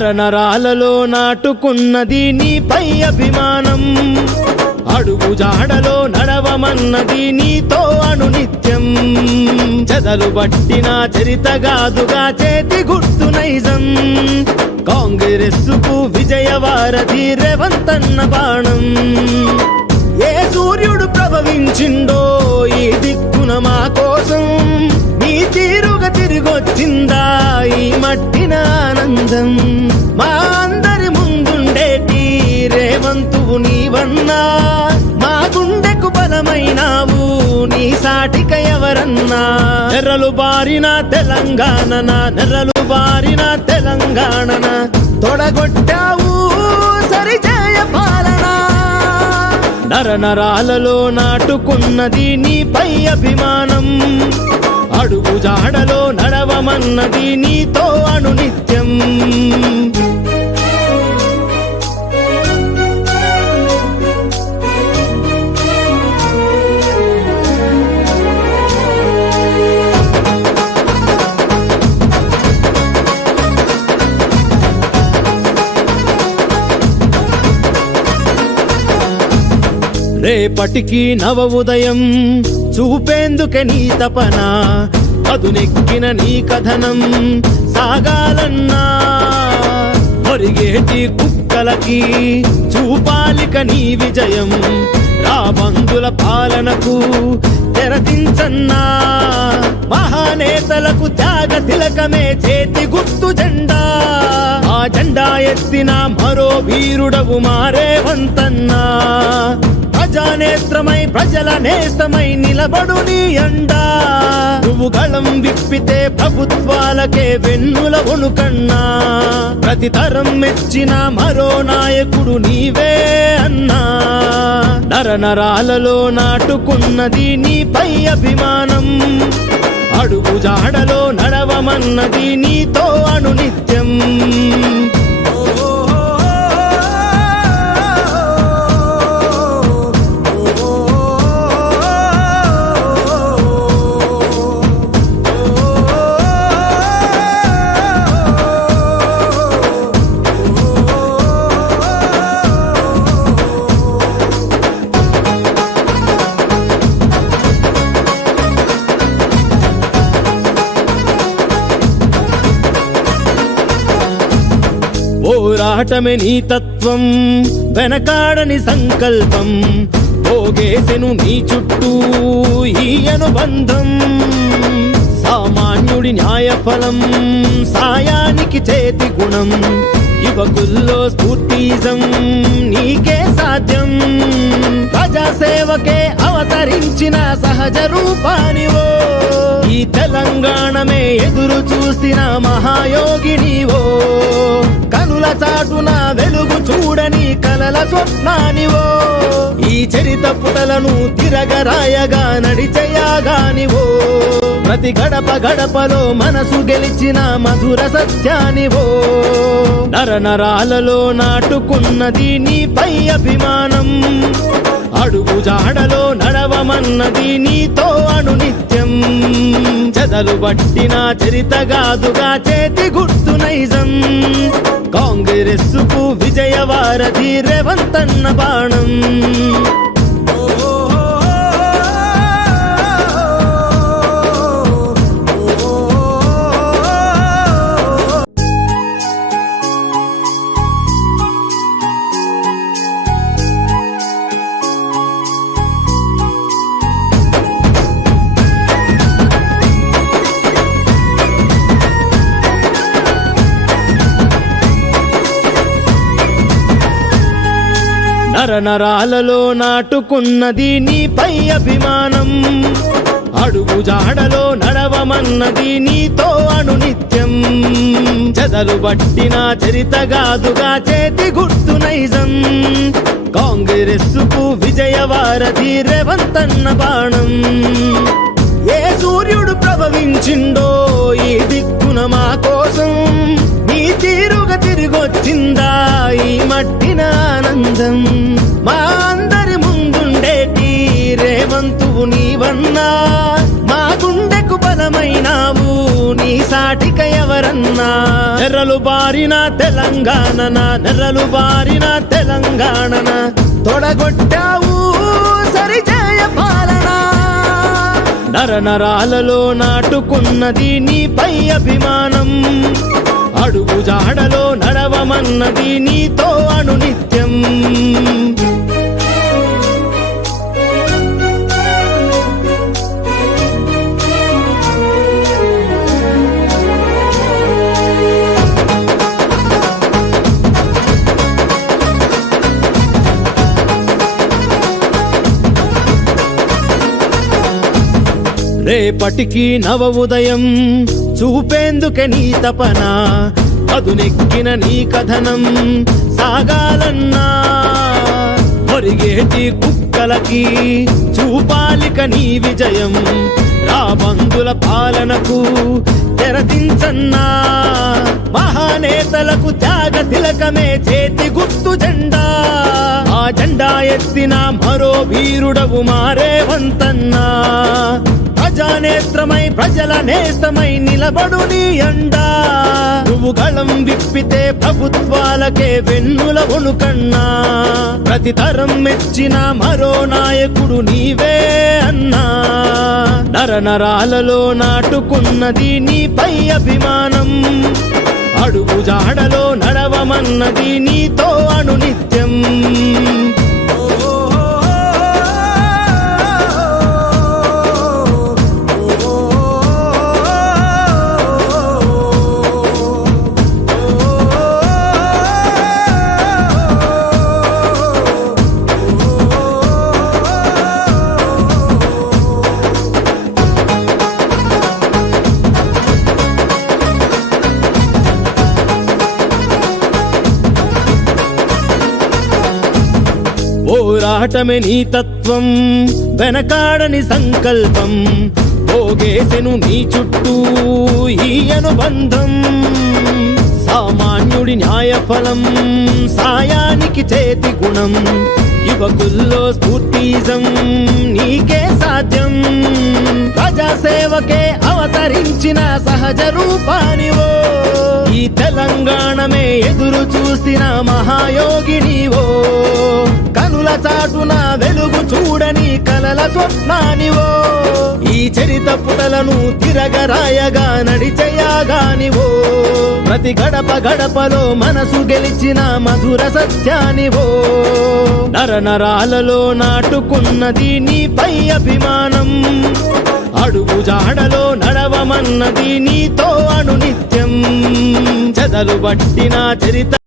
నరనరాలలో నాటుకున్నది నీపై అభిమానం, అడుగు జాడలో నడవమన్నది నీతో అనునిత్యం. చెదలు పట్టిన చరితగాదుగా చేతి గుర్తు నైజం, కాంగ్రెస్సుకు విజయవారధి రేవంతన్న బాణం. ఏ సూర్యుడు ప్రభవించిండో ఈ దిక్కున మా కోసం, నీ తీరుగా తిరిగొచ్చిందా ఈ మట్టిన ఆనందం. మా అందరి ముందుండేటి రేవంతువు నీవన్నా, మా గుండెకు బలమైనావు నీ సాటిక ఎవరన్నా. నెర్రలు బారిన తెలంగాణన, నెర్రలు బారిన తెలంగాణన, తొడగొట్టావు సరిజయ పాలన. నరనరాలలో నాటుకున్నది నీపై అభిమానం, అడుగు జాడలో నడవమన్నది నీతో అనునిత్యం. రేపటికి నవ ఉదయం చూపేందుకే నీ తపన, అదునెక్కిన నీ కథనం సాగాలన్నా. ఒరిగేటి కుక్కలకి చూపాలిక నీ విజయం, రాబందుల పాలనకు తెరదించన్నా. మహానేతలకు త్యాగ తిలకమే చేతి గుర్తు జెండా, ఆ జెండా ఎత్తిన మరో వీరుడవు మారేవంతన్నా. ప్రజానేత్రమై ప్రజల నేస్తమై నిలబడు నీ అండా, నువ్వు గళం విప్పితే ప్రభుత్వాలకే వెన్నుల వణుకన్నా. ప్రతి తరం మెచ్చిన మరో నాయకుడు నీవే అన్నా. నరనరాలలో నాటుకున్నది నీపై అభిమానం, అడుగు జాడలో నడవమన్నది నీతో అనునిత్యం. పోరాటమే నీ తత్వం, వెనకాడని సంకల్పం, పోగేసెను నీ చుట్టూ ఈ అనుబంధం. సామాన్యుడి న్యాయఫలం, సాయానికి చేతి గుణం, యువకుల్లో స్ఫూర్తిజం నీకే సాధ్యం. ప్రజాసేవకే అవతరించిన సహజ రూపానివో, ఈ తెలంగాణమే ఎదురు చూసిన మహాయోగినివో. కనుల చాటున వెలుగు చూడని కలల స్వప్నానివో, ఈ చరిత పుటలను తిరగరాయగా నడిచేయాగానివో. ప్రతి గడప గడపలో మనసు గెలిచిన మధుర సత్యానివో. నరనరాలలో నాటుకున్నది నీపై అభిమానం, అడుగు జాడలో నడవమన్నది నీతో అనునిత్యం. చెదలు పట్టిన చరితగాదుగా చేతి గుర్తు నైజం, కాంగ్రెస్సుకు విజయవారధి రేవంతన్న బాణం. నరనరాలలో నాటుకున్నది నీపై అభిమానం, అడుగు జాడలో నడవమన్నది నీతో అనునిత్యం. చెదలు పట్టిన చరితగాదుగా చేతి గుర్తు నైజం, కాంగ్రెస్సుకు విజయవారధి రేవంతన్న బాణం. ఏ సూర్యుడు ప్రభవించిండో ఈ దిక్కున మా కోసం, నీ తీరుగా తిరిగొచ్చిందా ఈ మట్టిన ఆనందం. మా అందరి ముందుండేటి రేవంతువు నీవన్నా, మా గుండెకు బలమైనావు నీ సాటిక ఎవరన్నా. ఎవరన్నా నెర్రలు బారిన తెలంగాణన నెర్రలు బారిన తెలంగాణన తొడగొట్టావు సరిజయ పాలన నరనరాలలో నాటుకున్నది నీపై అభిమానం అడుగు జాడలో నడవమన్నది నీతో అనునిత్యం రేపటికి నవ ఉదయం చూపేందుకే నీ తపన అదునెక్కిన నీ కథనం సాగాలన్నా ఒరిగేటి కుక్కలకి చూపాలిక నీ విజయం రాబందుల పాలనకు తెరదించన్నా మహానేతలకు త్యాగ తిలకమే చేతి గుర్తు జెండా ఆ జెండా ఎత్తిన మరో వీరుడవు మారేవంతన్నా ప్రజానేత్రమై ప్రజల నేస్తమై నిలబడు నీ అండా నువ్వు గళం విప్పితే ప్రభుత్వాలకే వెన్నుల వణుకన్నా ప్రతి తరం మెచ్చిన మరో నాయకుడు నీవే అన్నా నరనరాలలో నాటుకున్నది నీపై అభిమానం అడుగు జాడలో నడవమన్నది నీతో అనునిత్యం పోరాటమే నీ తత్వం వెనకాడని సంకల్పం పోగేసెను నీ చుట్టూ ఈ అనుబంధం సామాన్యుడి న్యాయఫలం సాయానికి చేతి గుణం యువకుల్లో స్ఫూర్తిజం నీకే సాధ్యం ప్రజాసేవకే అవతరించిన సహజ రూపానివో ఈ తెలంగాణమే ఎదురు చూసిన మహాయోగినివో కనుల చాటున వెలుగు చూడని కలల స్వప్నానివో ఈ చరిత పుటలను తిరగరాయగా నడిచేయాగానివో ప్రతి గడప గడపలో మనసు గెలిచిన మధుర సత్యానివో నరనరాలలో నాటుకున్నది నీపై అభిమానం అడుగు జాడలో నడవమన్నది నీతో అనునిత్యం చెదలు పట్టిన చరిత